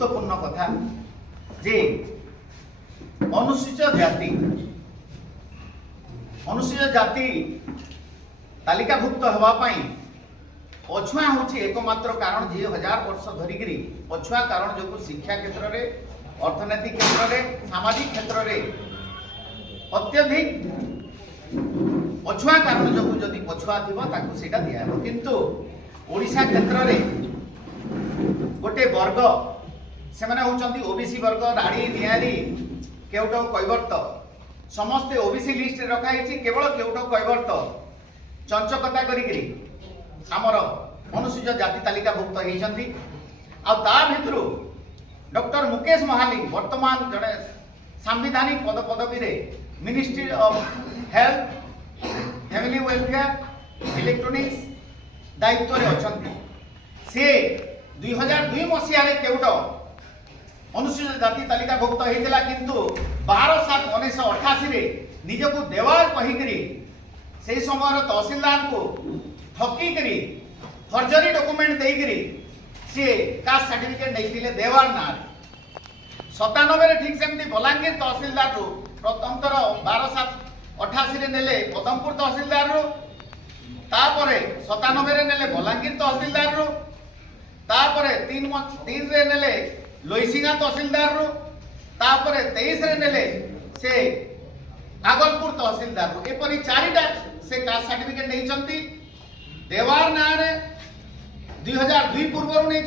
गुरुत्वपूर्ण कथा जे अनुसूचित जाति तालिकाभुक्त होगापाई पछुआ हूँ एकमात्र कारण जी 1000 वर्ष धरिक पछुआ कारण जो शिक्षा क्षेत्र में अर्थनैतिक क्षेत्र में सामाजिक क्षेत्र में अत्यधिक पछुआ कारण जो जदि पछुआ थी सीटा दिया किंतु ओडिशा क्षेत्र में गोटे वर्ग से होती ओबीसी वर्ग राणी नियारी केउट कैवर्त समस्ते ओबीसी लिस्ट रखाई केवल केउट कैवर्त चंचकता करी आमर अनुसूचित जाति तालिकाभुक्त होती भितर डॉक्टर मुकेश महालिंग वर्तमान जड़े सांविधानिक पदवी ministry of health family welfare electronics दायित्व अच्छा से 2002 मसीह केउट अनुसूचित जाति तालिकाभुक्त होता किंतु 12/7/1988 निजको देवार कहीकि से समय तहसीलदार को ठकिकी फर्जरी डॉक्यूमेंट देकर सी कास्ट सर्टिफिकेट नहीं देवार ना 97 ठीक सेमती बलांगीर तहसीलदार प्रथमतर 12/7/88 नेले पदमपुर तहसीलदार तापरे 97 नेले बलांगीर तहसीलदार तापरे 3 रे नेले लोईसिंगा तहसीलदार तापरे 23 रे नेले से आगलपुर तहसीलदार एपरी 4टा से कास्ट सर्टिफिकेट नहीं देवार ना 2002 पूर्व नहीं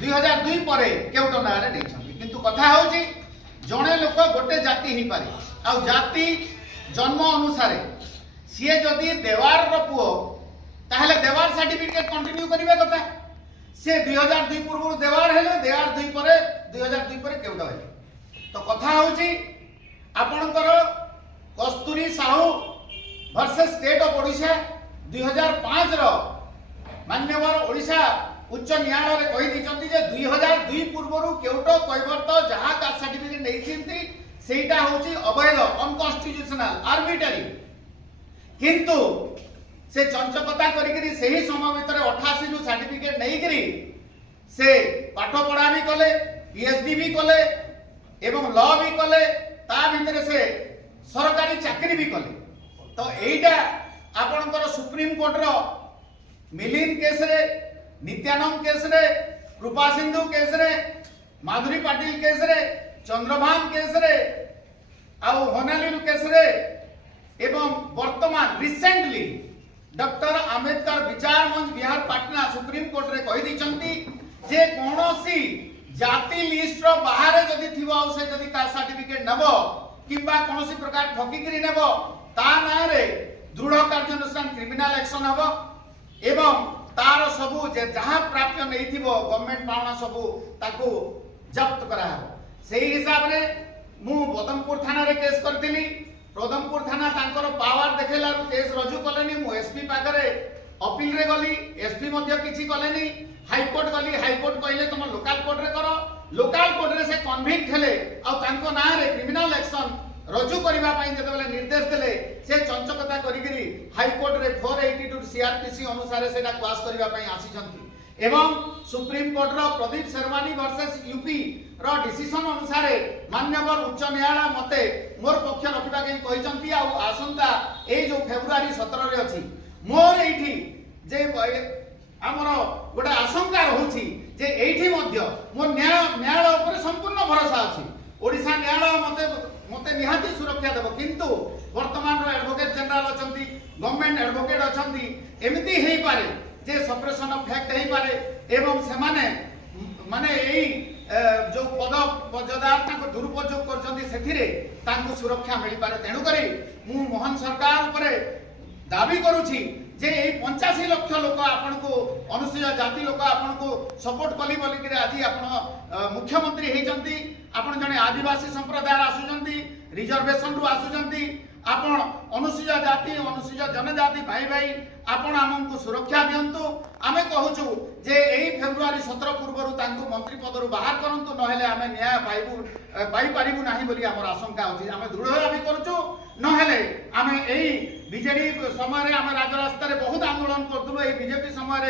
2002 पर केउट ना किंतु कथा होची जड़े लोक गोटे जाति ही पारे आ जाति जन्म अनुसार सी जदि देवार पुओ ताहले देवार सर्टिफिकेट कंटिन्यू करिबा कथा से 2002 पूर्व देवार हेले देवार 2 पर 2002 पर केउट हेले तो कथा होची आपणकर Kasturi Sahu versus state of Odisha 2005 रो मान्यवर ओडिशा उच्च न्यायालय कही दी 2002 पूर्व केउट कैवर्त जहाँ कास्ट सर्टिफिकेट नहीं सेटा होची अवैध अनकन्स्टिट्यूशनल आर्बिट्रारी किंतु से चंचकता करी सही समय भितर 88 रु सर्टिफिकेट नहीं करी से पाठ पढ़ा भी कले पीएचडी भी कले एवं लॉ भी कले ता भितर से सरकारी चाकरी भी कले तो एटा आपणकर सुप्रीम कोर्ट रो मिलिंद केस रे नित्यानंद केस रे कृपा सिंधु केस रे माधुरी पाटिल केस रे चंद्रभान केस रे आउ होनालिलु केस रे एवं वर्तमान रिसेंटली डॉक्टर आंबेडकर विचार मंच बिहार पाटना सुप्रीम कोर्ट रे कहि दिचंती जे कोनोसी जाति लिस्ट रो बाहर जदि थिबो से जदि कास्ट सर्टिफिकेट नबो किबा कोनोसी प्रकार ठकी करी नेबो ता ना रे दृढ़ कार्यानुष्ठान क्रिमिनल एक्शन हबो एवं तार सबू जे जहाँ प्राप्य नहीं थी गवर्नमेंट पावना सबू ताकू जब्त करा से हिसाब रे मु पदमपुर थाना रे केस करथिली पदमपुर थाना तांकर पावर देखेला केस रजू कलेनी मु एसपी पाखरे अपील रे गली एसपी मध्य किछि कलेनी हाई कोर्ट गली हाई कोर्ट कहले तुम लोकल कोर्ट रे करो लोकल कोर्ट रे से कन्विक्ट हेले आ तांको ना रे क्रिमिनल एक्शन रजू करबा पई जते निर्देश देले से चंचकता करी हाई कोर्ट रे 482 सीआरपीसी अनुसार सेटा क्लास करबा पई आसी छंती एवं सुप्रीम कोर्ट रो प्रदीप शर्मानी वर्सेस यूपी रो डिसीजन अनुसार मान्यवर उच्च न्यायालय मते मोर पक्ष रखिबा के कहि छंती आ आसंता ए जो फेब्रुआरी 17 रे अछि मोर एठी जे हमर गोटे आशंका रहउछि जे एठी मध्य मोर न्यायालय ऊपर संपूर्ण भरोसा अछि ओडिशा न्यायालय मते निहाती सुरक्षा देव किंतु वर्तमान एडवोकेट जनरल अछंती गवर्नमेंट एडवोकेट अछंती एमिति हेई पारे जे सप्रेशन ऑफ फैक्ट हेई पारे एवं से माने एई जो पददार ताको दुरुपयोग करछंती सेथिरे ताको सुरक्षा मिली पारे तेणु करी मु मोहन सरकार ऊपर दाबी करूछि जे एई 85 लाख लोक आपनको अनुसूचित जाति लोक आपनको सपोर्ट कली बोली कि आज आपण मुख्यमंत्री हेचंती आपण जने आदिवासी संप्रदाय आसुचंती रिजर्वेशन रु आसुचंती आपण अनुसूचित जाति अनुसूचित जनजाति भाई भाई आपण हमको सुरक्षा दियंतु आमे कहूछु जे एही फेब्रुआरी 17 पूर्व तांको मंत्री पद रु बाहर करंतु नहेले आमे न्याय पाई पारिबु नाही बोली हमर आशंका अछि आमे दृढ़ दाबी करछु नहेले आमे एई बीजेडी समय आम राजरास्ता बहुत आंदोलन करूँ ये बीजेपी समय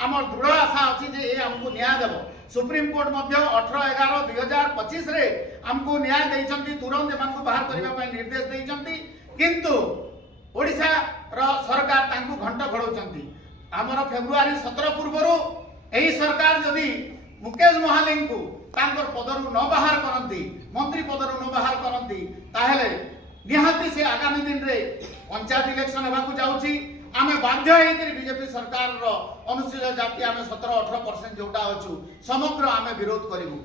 आम दृढ़ आशा अच्छी जे ये आमको न्याय देव सुप्रीम कोर्ट 18/11/2025 आमको न्याय देइछंती तुरंत एमानकु बाहर करबा निर्देश देइछंती किंतु ओडिशा सरकार तांकु घंट घोड़ौछंती आमर फेब्रुआरी 17 पूर्व यही सरकार जदि मुकेश महाली को पदरु न बाहर करती मंत्री पदरु न बाहर करती ताहेले निहाती से आगामी दिन रे पंचायत इलेक्शन होगा जाऊँगी आम बाध्य बीजेपी सरकार अनुसूचित जाति आम 17-18% जोटा अच्छु समग्र आम विरोध करूँ।